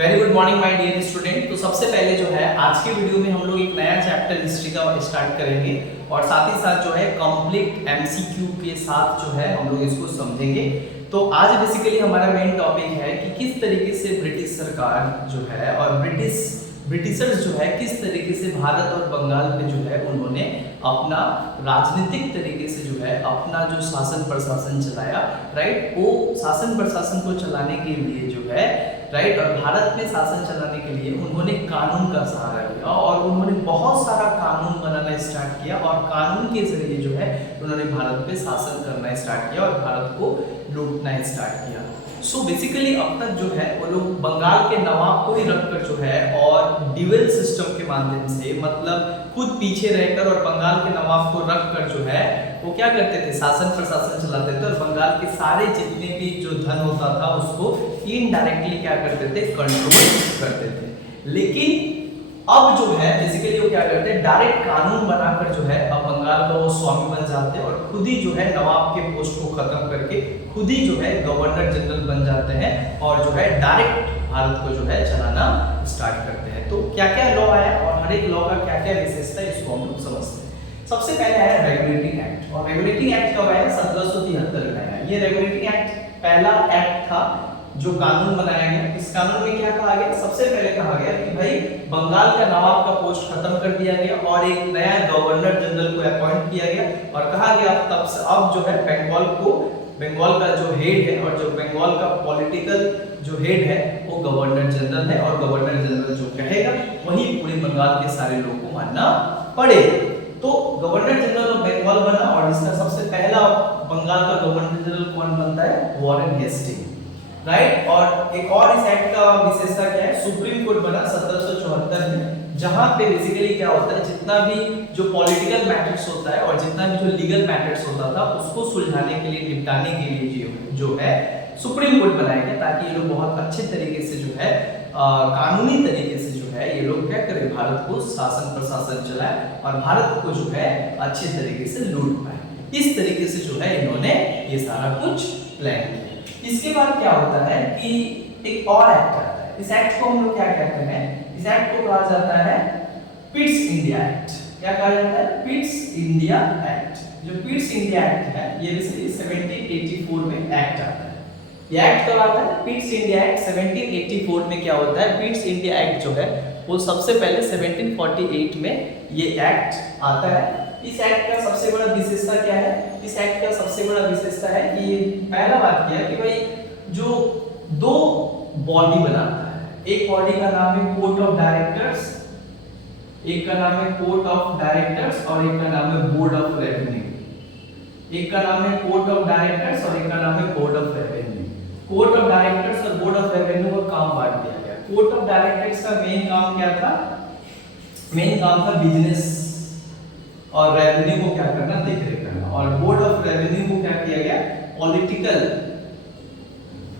Very good morning my dear student. तो सबसे पहले जो है आज के वीडियो में हम लोग एक नया चैप्टर हिस्ट्री का स्टार्ट करेंगे और साथ ही साथ जो है कंप्लीट एमसीक्यू के साथ जो है हम लोग इसको समझेंगे। तो आज बेसिकली हमारा मेन टॉपिक है कि किस तरीके से ब्रिटिश सरकार जो है और ब्रिटिशर्स जो है किस तरीके से भारत और बंगाल पे जो है उन्होंने अपना राजनीतिक तरीके से जो है अपना जो शासन प्रशासन चलाया, राइट। वो शासन प्रशासन को चलाने के लिए जो है, राइट, और भारत में शासन चलाने के लिए उन्होंने कानून का सहारा लिया और उन्होंने बहुत सारा कानून बनाना स्टार्ट किया और कानून के जरिए जो है उन्होंने भारत पे शासन करना स्टार्ट किया और भारत को लूटना स्टार्ट किया। सो बेसिकली अब तक जो है वो लोग बंगाल के नवाब को ही रखकर जो है और ड्यूअल सिस्टम के माध्यम से, मतलब खुद पीछे रहकर और बंगाल के नवाब को रखकर जो है वो क्या करते थे, शासन प्रशासन चलाते थे और बंगाल के सारे जितने भी जो धन होता था उसको इनडायरेक्टली क्या करते थे, कंट्रोल करते थे। लेकिन अब जो है बेसिकली वो क्या करते हैं, डायरेक्ट कानून बनाकर जो है अब बंगाल का वो स्वामी बन जाते हैं और खुद ही जो है नवाब के पोस्ट को खत्म करके खुद ही जो है गवर्नर जनरल बन जाते हैं और जो है डायरेक्ट भारत को जो है चलाना स्टार्ट करते हैं। तो क्या क्या लॉ आया और हर एक लॉ का क्या क्या विशेषता है इसको हम लोग समझते हैं। सबसे पहले आया रेगुलेटिंग एक्ट, और रेगुलेटिंग एक्ट कब आया, 1773 में आया। ये रेगुलेटिंग एक्ट पहला एक्ट था जो कानून बनाया गया। इस कानून में क्या कहा गया, सबसे पहले कहा गया कि भाई बंगाल का नवाब का पोस्ट खत्म कर दिया गया और एक नया गवर्नर जनरल को अपॉइंट किया गया और कहा गया तब से अब जो है बंगाल का जो हेड है और जो बंगाल का पॉलिटिकल जो हेड है वो गवर्नर जनरल है और गवर्नर जनरल जो कहेगा वही पूरे बंगाल के सारे लोगों को मानना पड़ेगा। तो गवर्नर जनरल ऑफ बंगाल बना और इसका सबसे पहला बंगाल का गवर्नर जनरल कौन बनता है, वॉरेन हेस्टिंग, राइट। और एक और इस एक्ट का विशेषता क्या है, सुप्रीम कोर्ट बना 1774 में, जहां पे बेसिकली क्या होता है, जितना भी जो पॉलिटिकल मैटर्स होता है और जितना भी जो लीगल मैटर्स होता था उसको सुलझाने के लिए, निपटाने के लिए जो है सुप्रीम कोर्ट बनाया गया ताकि ये लोग बहुत अच्छे तरीके से जो है कानूनी तरीके से जो है ये लोग क्या करें, भारत को शासन प्रशासन चलाए और भारत को जो है अच्छे तरीके से लूट पाए। इस तरीके से जो है इन्होंने ये सारा कुछ प्लान किया। इसके बाद क्या होता है कि एक और एक्ट आता है। इस एक्ट को हम लोग क्या कहते हैं, इस एक्ट को कहा जाता है पिट्स इंडिया एक्ट। क्या कहा जाता है, पिट्स इंडिया एक्ट। जो पिट्स इंडिया एक्ट है ये बेसिकली 1784 में एक्ट आता है। ये एक्ट कब आता है, पिट्स इंडिया एक्ट 1784 में क्या होता है, पिट्स इंडिया एक्ट जो है वो सबसे पहले 1748 में ये एक्ट आता है। इस एक्ट का सबसे बड़ा विशेषता क्या है, इस एक्ट का सबसे बड़ा विशेषता है कि ये पहला बात क्या है कि भाई जो दो बॉडी बनाता है, एक बॉडी का नाम है कोर्ट ऑफ डायरेक्टर्स, एक का नाम है कोर्ट ऑफ डायरेक्टर्स और एक का नाम है बोर्ड ऑफ रेवेन्यू। एक का नाम है कोर्ट ऑफ डायरेक्टर्स और एक का नाम है board of revenue. Court of directors और बोर्ड ऑफ रेवेन्यू का काम बांट दिया गया। कोर्ट ऑफ डायरेक्टर्स का मेन काम क्या था, मेन काम था बिजनेस और रेवेन्यू को क्या करना, देख रेख करना। और बोर्ड ऑफ रेवेन्यू को क्या किया गया, पॉलिटिकल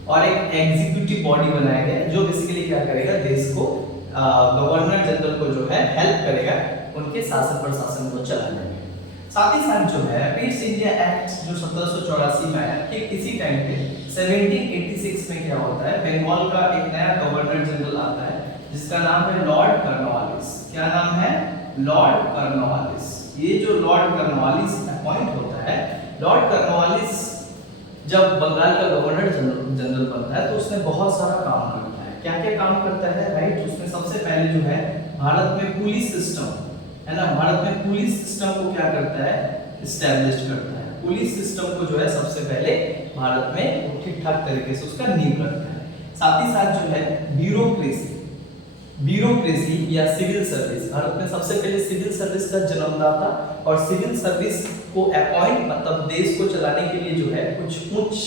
और एक एग्जीक्यूटिव बॉडी बनाया गया जो बेसिकली क्या करेगा, देश को गवर्नर जनरल को जो है हेल्प करेगा उनके शासन प्रशासन को चलाने में। साथ ही साथ जो है पिट्स इंडिया एक्ट जो 1784 में आया, ठीक इसी टाइम पे 1786 में क्या होता है, बंगाल का एक नया गवर्नर जनरल आता है जिसका नाम है लॉर्ड कॉर्नवालिस। क्या नाम है, लॉर्ड कॉर्नवालिस। ये जो लॉर्ड कॉर्नवालिस अपॉइंट होता है, लॉर्ड कॉर्नवालिस जब बंगाल का गवर्नर जनरल बनता है तो उसने बहुत सारा काम करता है। क्या क्या काम करता है, राइट। उसमें सबसे पहले जो है भारत में पुलिस सिस्टम है ना, भारत में पुलिस सिस्टम को क्या करता है, एस्टैब्लिश करता है। पुलिस सिस्टम को जो है सबसे पहले भारत में ठीक ठाक तरीके से उसका नींव रखता है। साथ ही साथ जो है ब्यूरोक्रेसी या सिविल सर्विस, भारत में सबसे पहले सिविल सर्विस का जन्मदाता और सिविल सर्विस को अपॉइंट, मतलब देश को चलाने के लिए जो है कुछ उच्च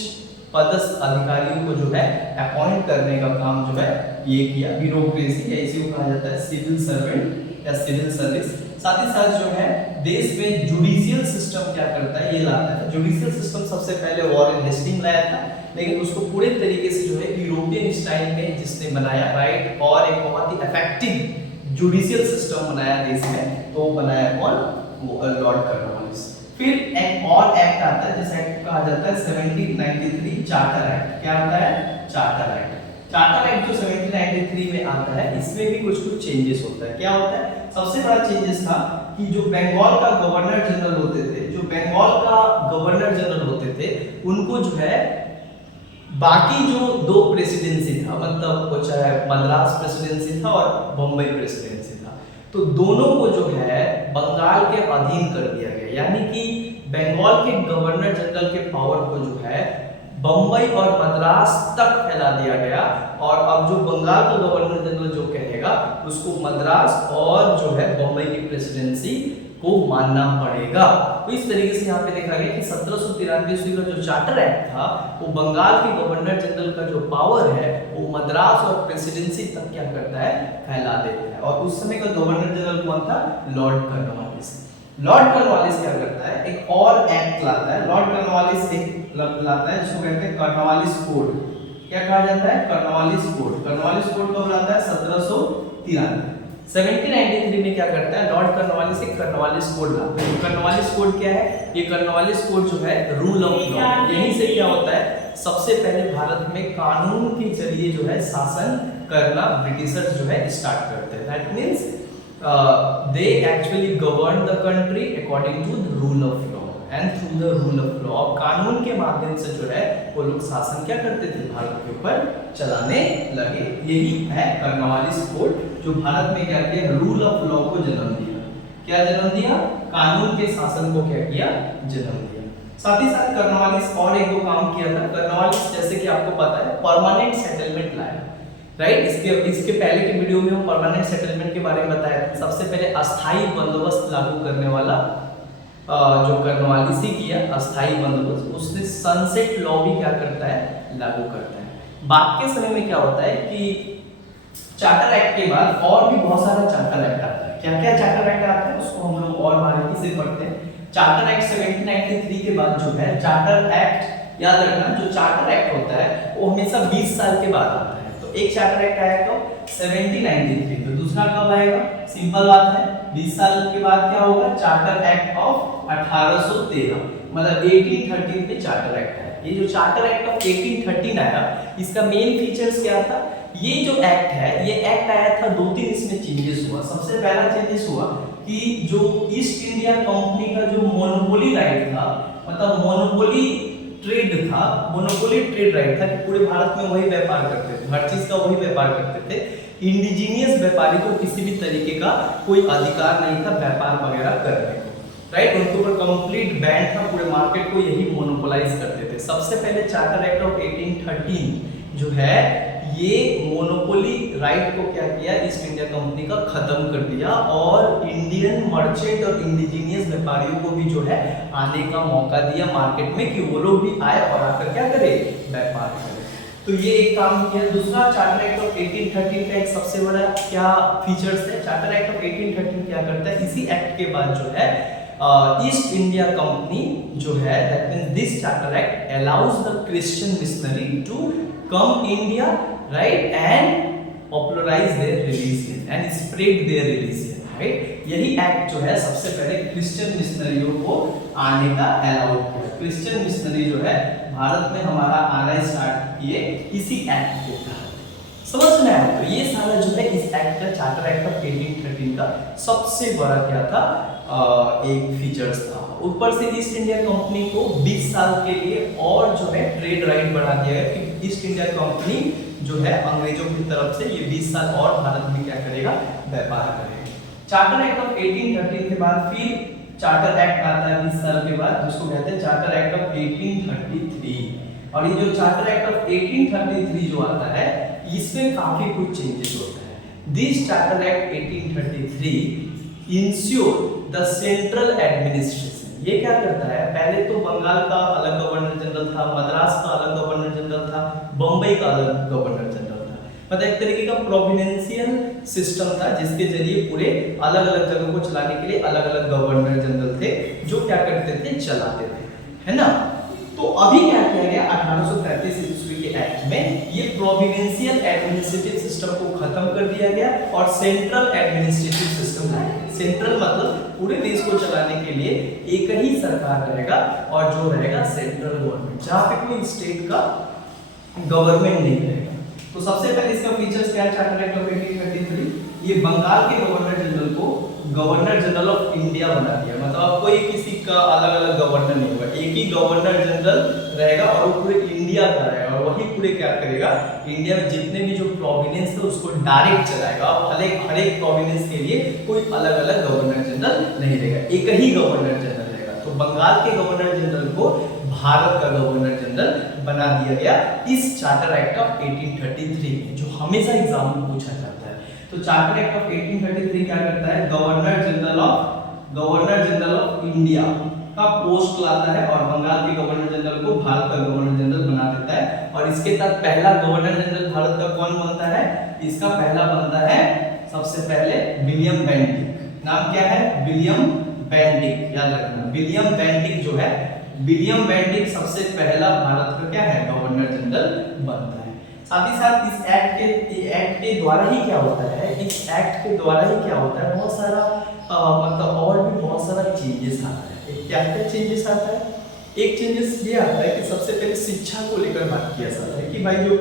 पदस्थ अधिकारियों को जो है अपॉइंट करने का काम जो है ये किया, ब्यूरोक्रेसी या इसी को कहा जाता है सिविल सर्वेंट या सिविल सर्विस। साथ ही साथ जो है देश में जुडिशियल सिस्टम क्या करता है, ये लाता है। जुडिशियल सिस्टम सबसे पहले वॉरेन हेस्टिंग लाया था, लेकिन उसको पूरे तरीके से जो है यूरोपियन स्टाइल में जिसने बनाया, राइट, और एक बहुत ही इफेक्टिव जुडिशियल सिस्टम बनाया देश में, तो बनाया कौन, लॉर्ड कॉर्नवालिस। फिर एक और एक्ट आता है जिस एक्ट को कहा जाता है 1793 चार्टर एक्ट। क्या आता है, चार्टर एक्ट। चार्टर एक्ट जो 1793 1993 में आता है, इसमें भी कुछ कुछ चेंजेस होता है। क्या होता है? सबसे बड़ा चेंजेस था कि जो बंगाल का गवर्नर जनरल होते थे, जो बंगाल का गवर्नर जनरल होते थे, उनको जो है बाकी जो दो प्रेसिडेंसी था, मतलब वो चाहे मद्रास प्रेसिडेंसी था और बम्बई प्रेसिडेंसी था, तो दोनों को जो है बंगाल के अधीन कर दिया गया। यानी कि बंगाल के गवर्नर जनरल के पावर को जो है बम्बई और मद्रास तक फैला दिया गया, और अब जो बंगाल का गवर्नर जनरल जो कहेगा उसको मद्रास और जो है बम्बई की प्रेसिडेंसी को मानना पड़ेगा। तो इस तरीके से यहाँ पे देखा गया कि 1793 का जो चार्टर एक्ट था वो बंगाल के गवर्नर जनरल का जो पावर है वो मद्रास और प्रेसिडेंसी तक क्या करता है, फैला देता है। और उस समय का गवर्नर जनरल कौन था? Lord Cornwallis. लॉर्ड कॉर्नवालिस क्या करता है, एक और एक्ट लाता है। लॉर्ड कॉर्नवालिस एक लाता है जिसको कहते हैं कॉर्नवालिस कोड। क्या कहा जाता है? Cornwallis code. कॉर्नवालिस कोड कब लाता है? 1793। 1793 में क्या करता है लॉर्ड कॉर्नवालिस, एक कॉर्नवालिस कोड लाता है। कॉर्नवालिस कोड क्या है? ये कॉर्नवालिस कोड जो है रूल ऑफ लॉ, यहीं से क्या होता है, सबसे पहले भारत में कानून के जरिए जो है शासन करना ब्रिटिशर्स जो है स्टार्ट करते हैं। That means they actually govern the country according to the rule of law and through the rule of law। कानून के माध्यम से जो है वो लोग शासन क्या करते थे, भारत के ऊपर चलाने लगे। यही है कॉर्नवालिस कोड जो भारत में क्या किया, रूल ऑफ लॉ को जन्म दिया। क्या जन्म दिया? कानून के शासन को क्या किया, जन्म दिया। साथ ही साथ कॉर्नवालिस और एक दो काम किया था। कॉर्नवालिस जैसे कि आपको पता है परमानेंट सेटलमेंट लाया, राइट। इसके पहले के वीडियो में हम परमानेंट सेटलमेंट के बारे में बताया था। सबसे पहले अस्थाई बंदोबस्त लागू करने वाला जो कॉर्नवालिस ही किया, अस्थाई बंदोबस्त, उसने सनसेट लॉ भी क्या करता है, लागू करता है। बाद के समय में क्या होता है कि चार्टर एक्ट के बाद और भी बहुत सारा चार्टर एक्ट आता है। क्या क्या चार्टर एक्ट आता है उसको हम लोग और बारीकी से पढ़ते हैं। चार्टर एक्ट 1793 के बाद जो है चार्टर एक्ट, याद रखना जो चार्टर एक्ट होता है वो हमेशा 20 साल के बाद आता है। एक चार्टर एक्ट आया तो 1793, तो दूसरा कब आएगा? सिंपल बात है, 20 साल के बाद क्या होगा? चार्टर एक्ट ऑफ 1813, मतलब 1813 में चार्टर एक्ट आया। ये जो चार्टर एक्ट ऑफ 1813 आया, इसका मेन फीचर्स क्या था? ये जो एक्ट है, ये एक्ट आया था, दो तीन इसमें चेंजेस हुआ। सबसे पहला चेंजेस हुआ कि जो ईस्ट इंडिया कंपनी का जो मोनोपोली राइट था, मतलब मोनोपोली ट्रेड था, मोनोपोली ट्रेड राइट था कि पूरे भारत में वही व्यापार करते थे, हर चीज का वही व्यापार करते थे। इंडिजीनियस व्यापारी को किसी भी तरीके का कोई अधिकार नहीं था व्यापार वगैरह करने को, राइट। उनके ऊपर कंप्लीट बैन था, पूरे मार्केट को यही मोनोपोलाइज करते थे। सबसे पहले चार्टर एक्ट ऑफ 1813 जो है ये मोनोपोली राइट को क्या किया, ईस्ट इंडिया कंपनी का खत्म कर दिया, और इंडियन मर्चेंट और इंडिजीनियस व्यापारियों को भी जो है आने का मौका दिया मार्केट में कि वो लोग भी आए और आकर क्या करे, व्यापार करे। तो ये एक काम किया। दूसरा चार्टर एक्ट ऑफ 1813 का एक सबसे बड़ा क्या फीचर्स है, चार्टर एक्ट ऑफ 1813 क्या करता है, इसी एक्ट के बाद जो है ईस्ट इंडिया कंपनी जो है, that means this charter act allows the Christian missionary to come India, right, and popularize their religion and spread their religion, right। यही एक्ट जो है सबसे पहले क्रिश्चियन मिशनरियों को आने का अलाउ किया। क्रिश्चियन मिशनरी जो है भारत में हमारा आना स्टार्ट किए इसी एक्ट के तहत। समझ में आया? तो ये सारा जो है इस एक्ट का, चार्टर एक्ट ऑफ 1813 का सबसे बड़ा क्या था, एक फीचर्स था। ऊपर से ईस्ट इंडिया कंपनी को 20 साल के लिए और जो है ट्रेड राइट बढ़ा दिया गया कि ईस्ट इंडिया कंपनी जो है अंग्रेजों की तरफ से ये 20 साल और भारत में क्या करेगा, व्यापार करेगा। चार्टर एक्ट ऑफ 1813 के बाद फिर चार्टर एक्ट आता है 20 साल के बाद, जिसको कहते हैं चार्टर एक्ट ऑफ 1833। और ये जो चार्टर एक्ट ऑफ 1833 जो आता है, इसमें काफी कुछ चेंजेस होता है। This charter act 1833 ensure the central administration. ये क्या करता है, पहले तो बंगाल का अलग गवर्नर जनरल था, मद्रास का अलग गवर्नर जनरल था, बम्बई का अलग गवर्नर जनरल था, मतलब एक तरीके का प्रोविडेंशियल सिस्टम था जिसके जरिए पूरे अलग अलग जगहों को चलाने के लिए अलग अलग गवर्नर जनरल थे जो क्या करते थे, चलाते थे, है ना। तो अभी क्या किया गया 1835 ईस्वी के एक्ट में, ये प्रोविडेंशियल एडमिनिस्ट्रेटिव सिस्टम को खत्म कर दिया गया और सेंट्रल एडमिनिस्ट्रेटिव सिस्टम लाया गया। सेंट्रल मतलब पूरे देश को चलाने के लिए एक ही सरकार रहेगा और जो रहेगा सेंट्रल गवर्नमेंट, जहां पे कोई स्टेट का गवर्नमेंट नहीं रहेगा। तो सबसे पहले इसका फीचर्स क्या है चार्टर एक्ट ऑफ 1833, ये बंगाल के गवर्नर जनरल को गवर्नर जनरल ऑफ इंडिया बना दिया। मतलब कोई किसी का अलग अलग गवर्नर नहीं होगा, एक ही गवर्नर जनरल रहेगा और वो पूरे इंडिया का रहेगा और वही पूरे क्या करेगा, इंडिया में जितने भी जो प्रोविंस है उसको डायरेक्ट चलाएगा। अब हर एक प्रोविंस के लिए कोई अलग अलग गवर्नर जनरल नहीं रहेगा, एक ही गवर्नर जनरल रहेगा। तो बंगाल के गवर्नर जनरल को भारत का गवर्नर जनरल बना दिया गया इस चार्टर एक्ट ऑफ 1833 में, जो हमेशा एग्जाम में पूछा जाता है। तो चार्टर एक्ट ऑफ 1833 क्या करता है, गवर्नर जनरल ऑफ इंडिया का पोस्ट लाता है और बंगाल के गवर्नर जनरल को भारत का गवर्नर जनरल बना देता है। और इसके तहत पहला गवर्नर जनरल भारत का कौन बनता है, इसका पहला बनता है सबसे पहले विलियम बेंटिक। नाम क्या है, विलियम बेंटिक, याद रखना। विलियम बेंटिक जो है, विलियम बेंटिक सबसे पहला भारत का क्या है, गवर्नर जनरल बनता है। साथ ही साथ इस एक्ट के द्वारा ही क्या होता है, इस एक्ट के द्वारा ही क्या होता है, बहुत सारा मतलब और भी बहुत सारा चेंजेस आता है। क्या क्या चेंजेस आता है, एक चेंजेस ये आता है कि सबसे पहले शिक्षा को लेकर बात किया जाता है कि भाई जो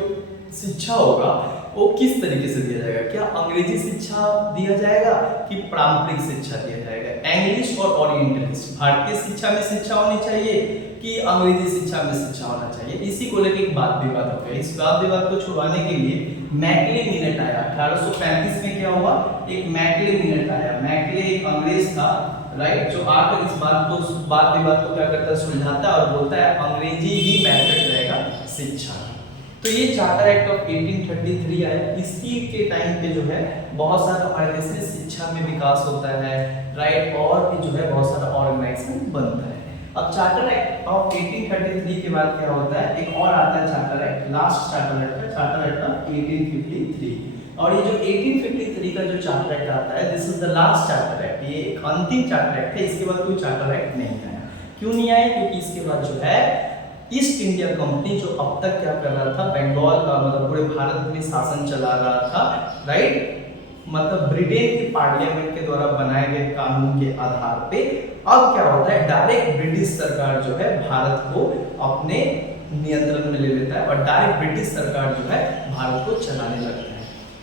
शिक्षा होगा वो किस तरीके से दिया जाएगा, क्या अंग्रेजी शिक्षा दिया जाएगा कि पारंपरिक शिक्षा दिया जाएगा, इंग्लिश और ओरिएंटलिस्ट, भारतीय शिक्षा में शिक्षा होनी चाहिए कि अंग्रेजी शिक्षा में शिक्षा होना चाहिए। इसी को लेकर एक वाद विवाद हो गया। इस वाद विवाद को छुड़वाने के लिए मैकले मिनट आया 1835 में। क्या हुआ, एक मैकले मिनट आया। मैकले एक अंग्रेज था, राइट, जो आकर इस वाद विवाद को क्या करता है, सुलझाता है और बोलता है अंग्रेजी ही मेथड रहेगा शिक्षा। तो ये चार्टर एक्ट ऑफ 1833 आया। इसी के टाइम पे जो है बहुत सारा हमारे देश में शिक्षा में विकास होता है, राइट, और भी जो है बहुत सारा ऑर्गेनाइजेशन बनता है। अब चार्टर एक्ट ऑफ 1833 के बाद क्या होता है, एक और आता है charter act, last charter act है, चार्टर एक्ट ऑफ 1853। और ये जो 1853 का जो चार्टर एक्ट आता है, this is the last charter act, ये एक अंतिम चार्टर एक्ट है। इसके बाद कोई चार्टर एक्ट नहीं आया। क्यों नहीं आया, क्योंकि इसके बाद जो है ईस्ट इंडिया कंपनी जो अब तक क्या कर रहा था, बंगाल का मतलब पूरे भारत में शासन चला रहा था, राइट, मतलब ब्रिटेन के पार्लियामेंट के द्वारा बनाए गए कानून के आधार पे अब क्या होता है, डायरेक्ट ब्रिटिश सरकार जो है भारत को अपने नियंत्रण में ले लेता है और डायरेक्ट ब्रिटिश सरकार जो है भारत को चलाने लगता है।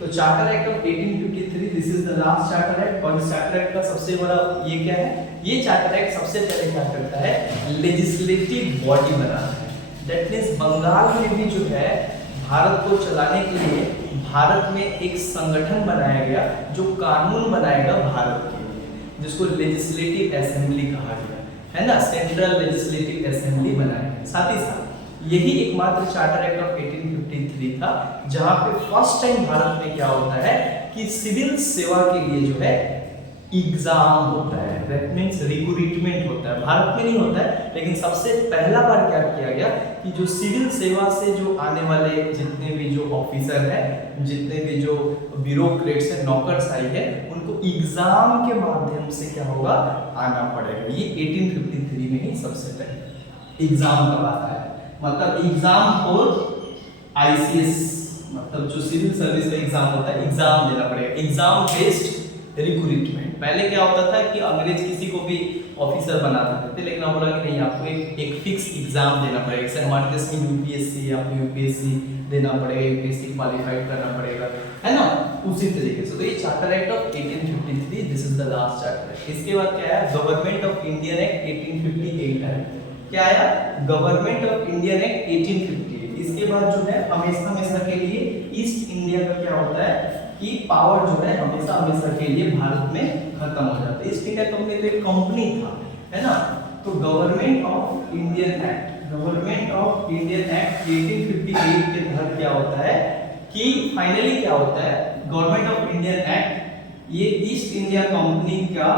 तो charter act of 1853, this is the last charter act. और इस चार्टर एक्ट का सबसे बड़ा ये क्या है, ये चार्टर एक्ट सबसे पहले क्या करता है, लेजिस्लेटिव बॉडी बनाता है। दैट मींस बंगाल में भी जो है भारत को चलाने के लिए भारत में एक संगठन बनाया गया जो कानून बनाएगा भारत के लिए, जिसको लेजिस्लेटिव असेंबली कहा गया है ना, सेंट्रल लेजिस्लेटिव असेंबली बनाया गया। साथ ही साथ यही एकमात्र चार्टर एक्ट ऑफ 1853 था जहां पे फर्स्ट टाइम भारत में क्या होता है कि सिविल सेवा के लिए जो है एग्जाम होता है, दैट मींस रिक्रूटमेंट होता है। भारत में नहीं होता है, लेकिन सबसे पहला बार क्या किया गया कि जो सिविल सेवा से जो आने वाले जितने भी जो ऑफिसर हैं, जितने भी जो ब्यूरोक्रेट्स हैं, नौकरशाही है, उनको एग्जाम के माध्यम से क्या होगा, आना पड़ेगा। ये 1853 में ही सबसे पहले एग्जाम करवाता है। मतलब एग्जाम फॉर आईसीएस, मतलब जो सिविल सर्विस का एग्जाम होता है, एग्जाम देना पड़ेगा, एग्जाम बेस्ड रिक्रूटमेंट। पहले क्या होता था कि अंग्रेज किसी को भी ऑफिसर बना देते थे, लेकिन अब बोला कि नहीं, आपको एक फिक्स एग्जाम देना पड़ेगा। जैसे हमारे देश में यूपीएससी, आपको यूपीएससी देना पड़ेगा, यूपीएससी क्वालिफाइड करना पड़ेगा, है ना, उसी तरीके से। तो ये charter act of 1853, this is the last charter. इसके बाद क्या है, गवर्नमेंट ऑफ इंडियन एक्ट 1858 है। क्या आया, गवर्नमेंट ऑफ इंडियन एक्ट 1858। इसके बाद जो है हमेशा के लिए ईस्ट इंडिया का क्या होता है कि पावर जो है हमेशा के लिए भारत में खत्म हो जाता है। ईस्ट इंडिया कंपनी तो एक कंपनी था, है ना। तो गवर्नमेंट ऑफ इंडियन एक्ट 1858 के तहत क्या होता है कि फाइनली क्या होता है, गवर्नमेंट ऑफ इंडियन एक्ट ये ईस्ट इंडिया कंपनी का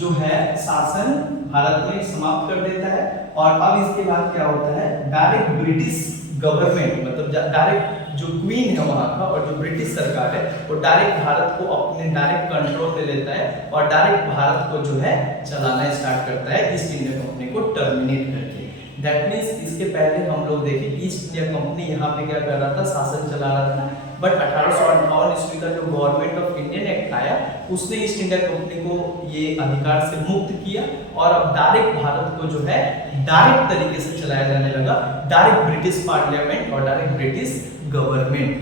जो है शासन भारत में समाप्त कर देता है। और अब इसके बाद क्या होता है, डायरेक्ट ब्रिटिश गवर्नमेंट, मतलब डायरेक्ट जो क्वीन है वहाँ का और जो ब्रिटिश सरकार है वो डायरेक्ट भारत को अपने डायरेक्ट कंट्रोल में लेता है और डायरेक्ट भारत को जो है चलाना स्टार्ट करता है ईस्ट इंडिया कंपनी को टर्मिनेट करके। दैट मींस इसके पहले हम लोग देखें ईस्ट इंडिया कंपनी यहाँ पे क्या कर रहा था, शासन चला रहा था। बट 1858 ईस्वी का जो गवर्नमेंट ऑफ इंडियन एक्ट आया उसने ईस्ट इंडिया कंपनी को ये अधिकार से मुक्त किया और अब डायरेक्ट भारत को जो है डायरेक्ट तरीके से चलाया जाने लगा, डायरेक्ट ब्रिटिश पार्लियामेंट और डायरेक्ट ब्रिटिश गवर्नमेंट।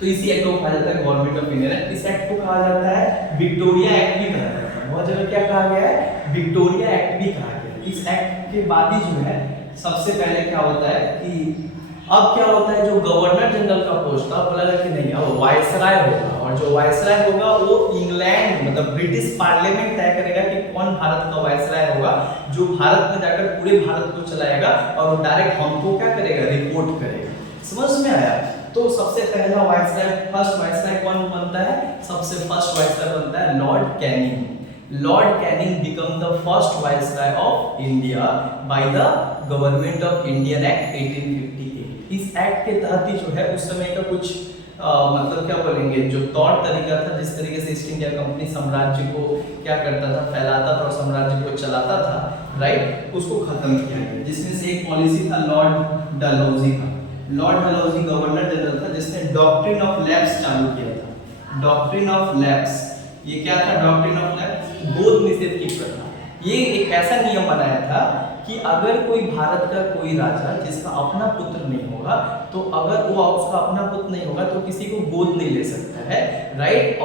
तो इसी एक्ट को कहा जाता है गवर्नमेंट ऑफ इंडिया एक्ट। इस एक्ट को कहा जाता है विक्टोरिया एक्ट भी कहा जाता है। बहुत जगह क्या कहा गया है, विक्टोरिया एक्ट भी कहा गया है। इस एक्ट के बाद ही जो है सबसे पहले क्या होता है कि अब क्या होता है, जो गवर्नर जनरल का पोस्ट था बोला कि नहीं अब वायसराय होगा, और जो वायसराय होगा वो इंग्लैंड मतलब ब्रिटिश पार्लियामेंट तय करेगा कि कौन भारत का वायसराय होगा, जो भारत में जाकर पूरे भारत को चलाएगा और वो डायरेक्ट हमको क्या करेगा, रिपोर्ट करेगा। समझ में आया? तो सबसे पहला वायसराय, फर्स्ट वायसराय कौन बनता है, सबसे फर्स्ट वायसराय बनता है Lord Canning. Lord Canning become the first viceroy of India by the government of Indian act 1858। इस एक्ट के तहत ही जो है उस समय का कुछ मतलब क्या बोलेंगे, जो तौर तरीका था, जिस तरीके से ईस्ट इंडिया कंपनी साम्राज्य को क्या करता था, फैलाता था और साम्राज्य को चलाता था, राइट, उसको खत्म किया गया। जिसमें से एक पॉलिसी था लॉर्ड डलहौजी का। लॉर्ड डलहौजी गवर्नर जनरल था जिसने डॉक्ट्रिन ऑफ लैप्स चालू किया था। डॉक्ट्रिन ऑफ लैप्स, ये क्या था? डॉक्ट्रिन ऑफ लैप्स, गोद निषेध की प्रथा। ये एक ऐसा नियम बनाया था कि अगर कोई भारत का कोई राजा जिसका अपना पुत्र नहीं होगा, तो अगर वो उसका अपना पुत्र नहीं होगा तो किसी को गोद नहीं ले सकता है, राइट।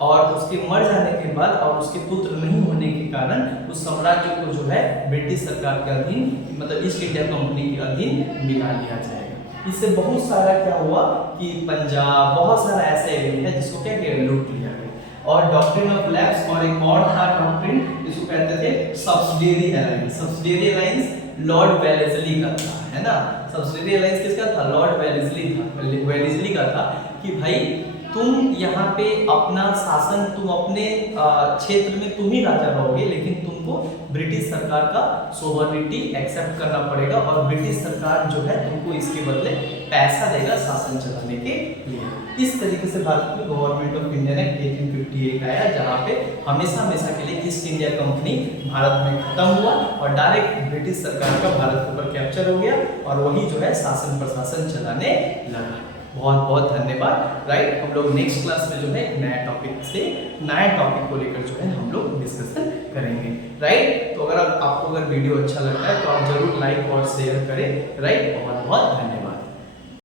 और उसके मर जाने के बाद और उसके पुत्र नहीं होने के कारण उस साम्राज्य को जो है ब्रिटिश सरकार के अधीन मतलब ईस्ट इंडिया कंपनी के अधीन मिला लिया जाएगा। इससे बहुत सारा क्या हुआ कि पंजाब, बहुत सारा ऐसा एरिया है जिसको क्या किया, लूट लिया गया। और डॉक्ट्रिन ऑफ लैप्स और एक और था डॉक्ट्रिन जिसको कहते थे subsidiary alliance. Subsidiary alliance Lord Wellesley का था, है ना। सब्सिडियरी अलायंस किसका था? लॉर्ड वेलेस्ली का था कि भाई तुम यहाँ पे अपना शासन, तुम अपने क्षेत्र में तुम ही राजा रहोगे, लेकिन तुमको ब्रिटिश सरकार का सोवरेनिटी एक्सेप्ट करना पड़ेगा और ब्रिटिश सरकार जो है तुमको इसके बदले पैसा देगा शासन चलाने के लिए। इस तरीके से भारत में गवर्नमेंट ऑफ इंडिया एक्ट 1858 आया, जहाँ पे हमेशा हमेशा के लिए ईस्ट इंडिया कंपनी भारत में खत्म हुआ और डायरेक्ट ब्रिटिश सरकार का भारत के ऊपर कैप्चर हो गया और वही जो है शासन प्रशासन चलाने लगा। बहुत बहुत धन्यवाद, राइट। हम लोग नेक्स्ट क्लास में जो है एक नया टॉपिक को लेकर जो है हम लोग डिस्कशन करेंगे, राइट। तो अगर आपको वीडियो अच्छा लगता है तो आप जरूर लाइक और शेयर करें, राइट। बहुत बहुत धन्यवाद।